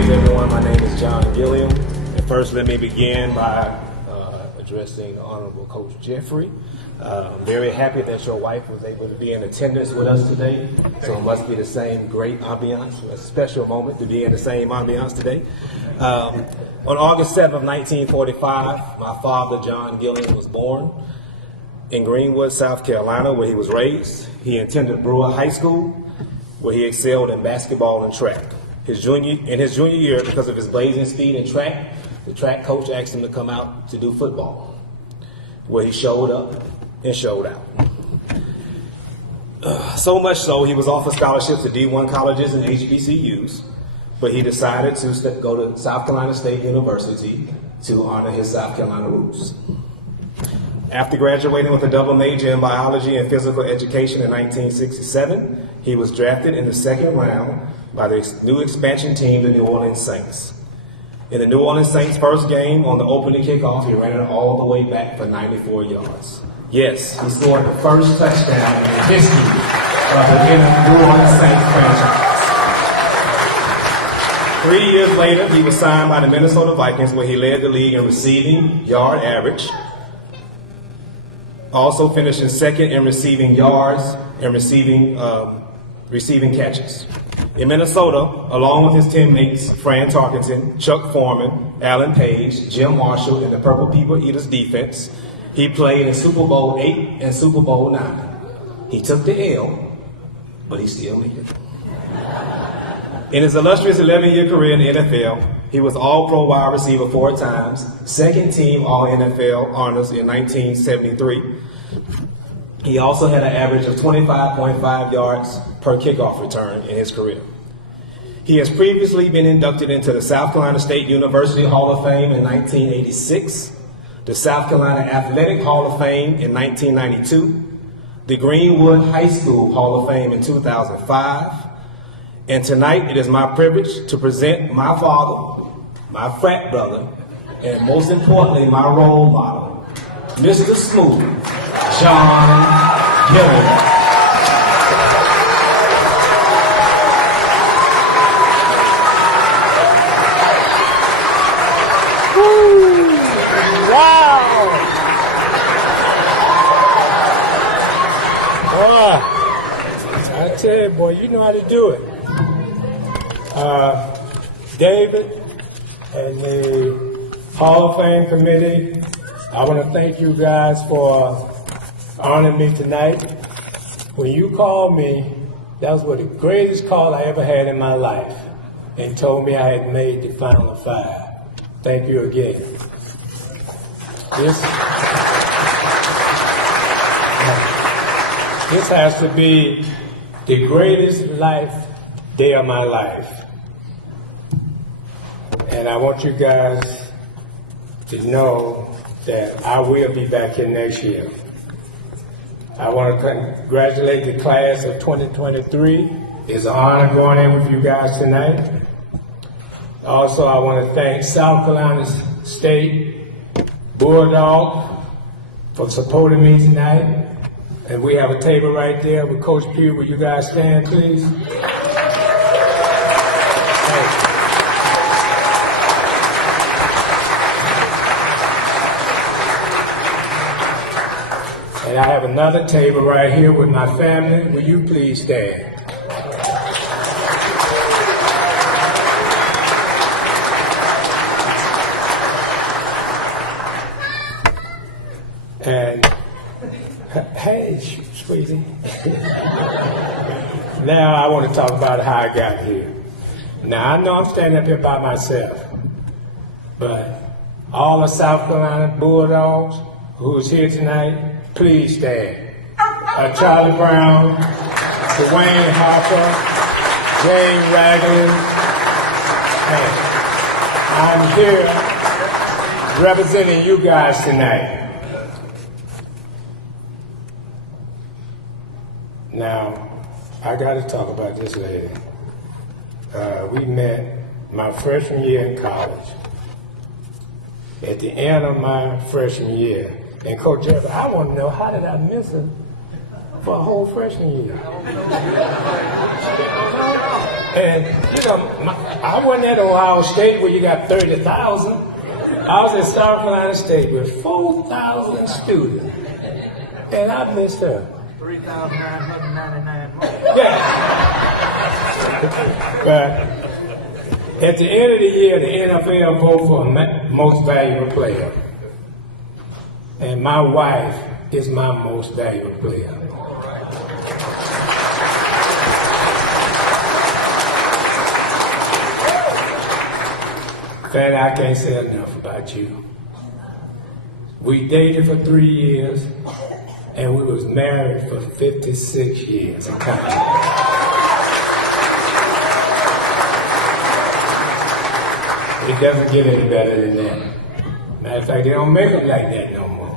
evening, everyone. My name is John Gilliam. And first, let me begin by addressing the Honorable Coach Jeffrey. I'm very happy that your wife was able to be in attendance with us today. So it must be the same great ambiance, a special moment to be in the same ambiance today. On August 7th, 1945, my father, John Gilliam, was born in Greenwood, South Carolina, where he was raised. He attended Brewer High School, where he excelled in basketball and track. In his junior year, because of his blazing speed in track, the track coach asked him to come out to do football, where he showed up and showed out. So much so, he was offered scholarships to D1 colleges and HBCUs, but he decided to go to South Carolina State University to honor his South Carolina roots. After graduating with a double major in biology and physical education in 1967, he was drafted in the second round by the new expansion team, the New Orleans Saints. In the New Orleans Saints' first game on the opening kickoff, he ran it all the way back for 94 yards. Yes, he scored the first touchdown in the history of the New Orleans Saints franchise. 3 years later, he was signed by the Minnesota Vikings, where he led the league in receiving yard average, also finishing second in receiving yards and receiving catches. In Minnesota, along with his teammates Fran Tarkenton, Chuck Foreman, Alan Page, Jim Marshall, and the Purple People Eaters defense, he played in Super Bowl VIII and Super Bowl IX. He took the L, but he still needed it. In his illustrious 11-year career in the NFL, he was All-Pro wide receiver 4 times, second team All-NFL honors in 1973. He also had an average of 25.5 yards per kickoff return in his career. He has previously been inducted into the South Carolina State University Hall of Fame in 1986, the South Carolina Athletic Hall of Fame in 1992, the Greenwood High School Hall of Fame in 2005, and tonight it is my privilege to present my father, my frat brother, and most importantly, my role model, Mr. Smooth, John Gilliam. I tell you, boy, you know how to do it. David and the Hall of Fame committee, I want to thank you guys for honoring me tonight. When you called me, that was the greatest call I ever had in my life, and told me I had made the final 5. Thank you again. This has to be the greatest day of my life. And I want you guys to know that I will be back here next year. I want to congratulate the class of 2023. It's an honor going in with you guys tonight. Also, I want to thank South Carolina State Bulldog for supporting me tonight. And we have a table right there with Coach Pugh. Will you guys stand, please? And I have another table right here with my family. Will you please stand? And hey, sweetie. Now I want to talk about how I got here. Now I know I'm standing up here by myself, but all the South Carolina Bulldogs who's here tonight, please stand. Charlie Brown, Dwayne Harper, Jane Ragland. I'm here representing you guys tonight. Now, I got to talk about this lady. We met my freshman year in college. At the end of my freshman year, and Coach Jeffrey, I want to know, how did I miss her for a whole freshman year? And, you know, I wasn't at Ohio State where you got 30,000. I was at South Carolina State with 4,000 students. And I missed her. 3,999 more. Yeah. But at the end of the year, the NFL vote for most valuable player. And my wife is my most valuable player. Fanny, I can't say enough about you. We dated for 3 years, and we was married for 56 years. It doesn't get any better than that. Matter of fact, they don't make them like that no more.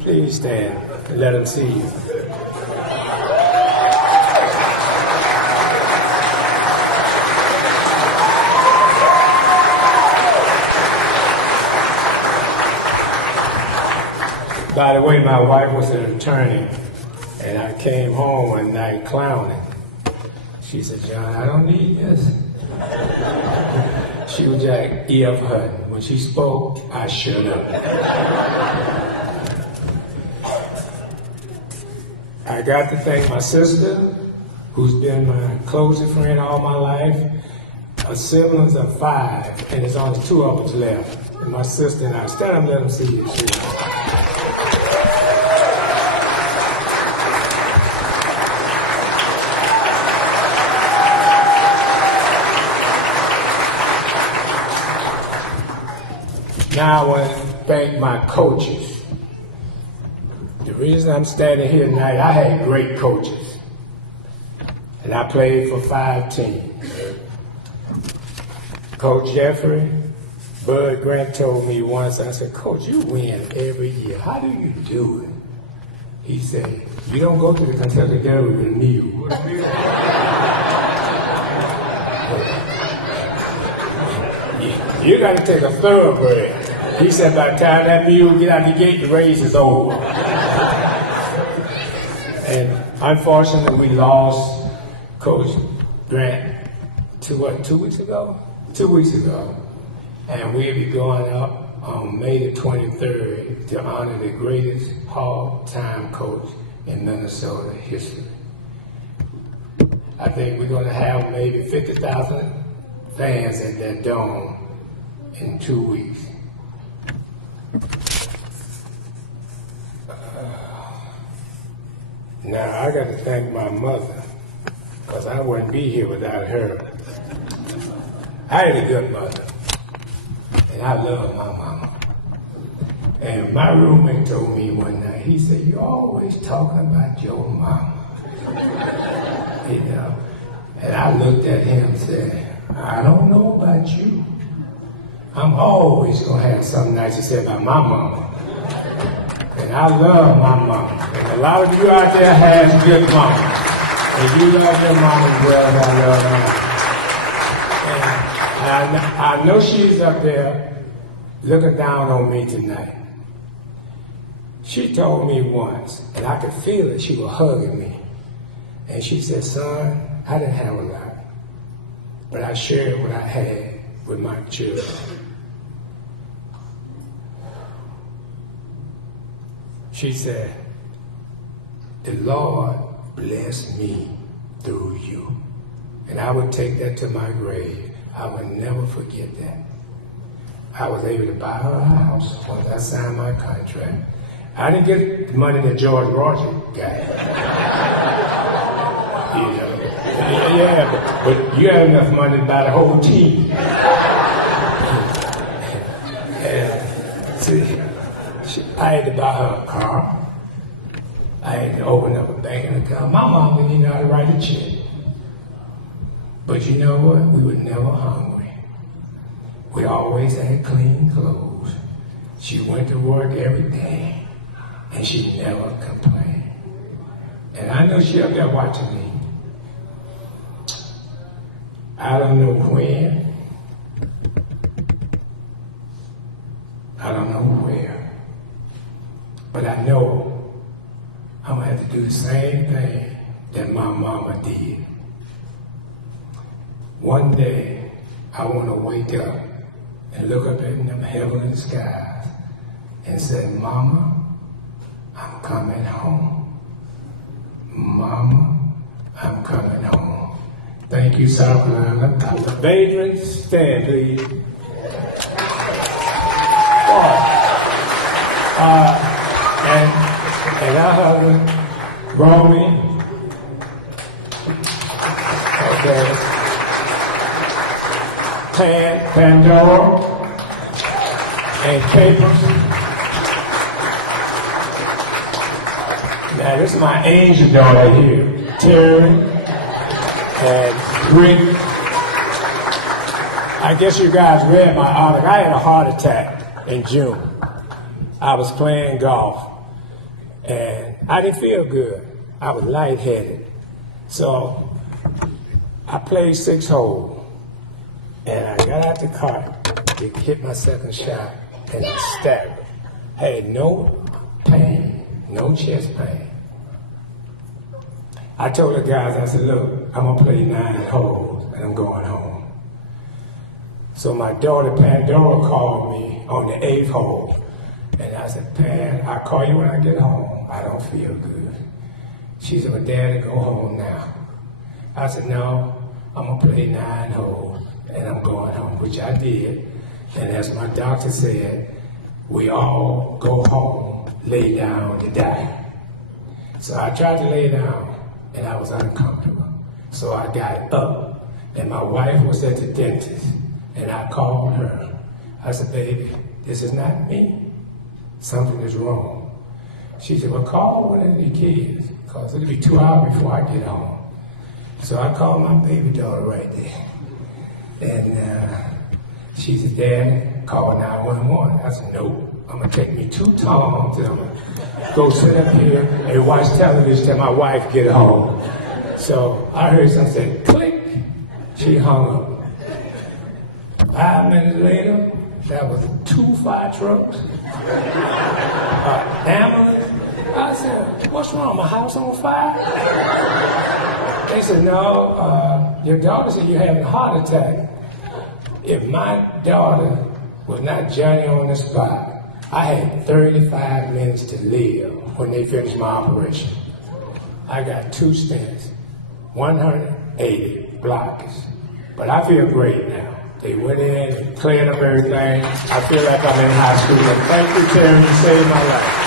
Please stand and let them see you. By the way, my wife was an attorney, and I came home one night clowning. She said, John, I don't need this. She was like E.F. Hutton. When she spoke, I shut up. I got to thank my sister, who's been my closest friend all my life. Our siblings are 5, and there's only 2 of us left. And my sister and I, stand up and let them see you. Now I want to thank my coaches. The reason I'm standing here tonight, I had great coaches. And I played for 5 teams. Coach Jeffrey, Bud Grant told me once, I said, Coach, you win every year. How do you do it? He said, you don't go to the Kentucky Derby with a mule. You got to take a thoroughbred. He said, by the time that mule get out the gate, the race is over. And unfortunately, we lost Coach Grant 2 weeks ago? 2 weeks ago. And we'll be going up on May the 23rd to honor the greatest all-time coach in Minnesota history. I think we're going to have maybe 50,000 fans at that dome in 2 weeks. Now, I got to thank my mother, because I wouldn't be here without her. I had a good mother, and I love my mama. And my roommate told me one night, he said, you're always talking about your mama. You know, and I looked at him and said, I don't know about you. I'm always going to have something nice to say about my mama. And I love my mama. And a lot of you out there have good mama. And you love your mama as well as I love mine. And I know she's up there looking down on me tonight. She told me once, and I could feel it, she was hugging me. And she said, son, I didn't have a lot, but I shared what I had with my children. She said, the Lord blessed me through you. And I would take that to my grave. I would never forget that. I was able to buy her a house once I signed my contract. I didn't get the money that George Roger got. Yeah, but you had enough money to buy the whole team. And see, I had to buy her a car. I had to open up a banking account. My mom didn't even know how to write a check. But you know what? We were never hungry. We always had clean clothes. She went to work every day, and she never complained. And I know she up there watching me. I don't know when. I don't know where. But I know I'm going to have to do the same thing that my one day I want to wake up and look up in them heavenly skies and say, Mama, I'm coming home. Mama, I'm coming home. Thank you, South Carolina. Dr. BeABridge, stand, please. And our husband, Romy, okay, Pandora, and Capers. Now, this is my angel daughter here, Terry, and Rick. I guess you guys read my article. I had a heart attack in June. I was playing golf, and I didn't feel good. I was lightheaded. So I played 6 holes, and I got out the cart to hit my second shot, and I staggered. I had no pain, no chest pain. I told the guys, I said, look, I'm gonna play 9 holes, and I'm going home. So my daughter Pandora called me on the 8th hole. And I said, Pan, I'll call you when I get home. I don't feel good. She said, well, Daddy, go home now. I said, no, I'm going to play 9 holes, and I'm going home, which I did. And as my doctor said, we all go home, lay down to die. So I tried to lay down, and I was uncomfortable. So I got up, and my wife was at the dentist, and I called her. I said, baby, this is not me. Something is wrong. She said, well, call one of the kids, because it'll be 2 hours before I get home. So I called my baby daughter right there. And she said, Dad, call 911. I said, no, I'm going to take me 2 times, and I'm going to go sit up here and watch television till my wife get home. So I heard something say, click. She hung up. 5 minutes later, that was 2 fire trucks, ambulance. I said, what's wrong, my house on fire? They said, no, your daughter said you're having a heart attack. If my daughter was not Johnny on the spot, I had 35 minutes to live when they finished my operation. I got 2 stents, 180 blockers, but I feel great now. They went in and cleared up everything. I feel like I'm in high school. And thank you, Terry, you saved my life.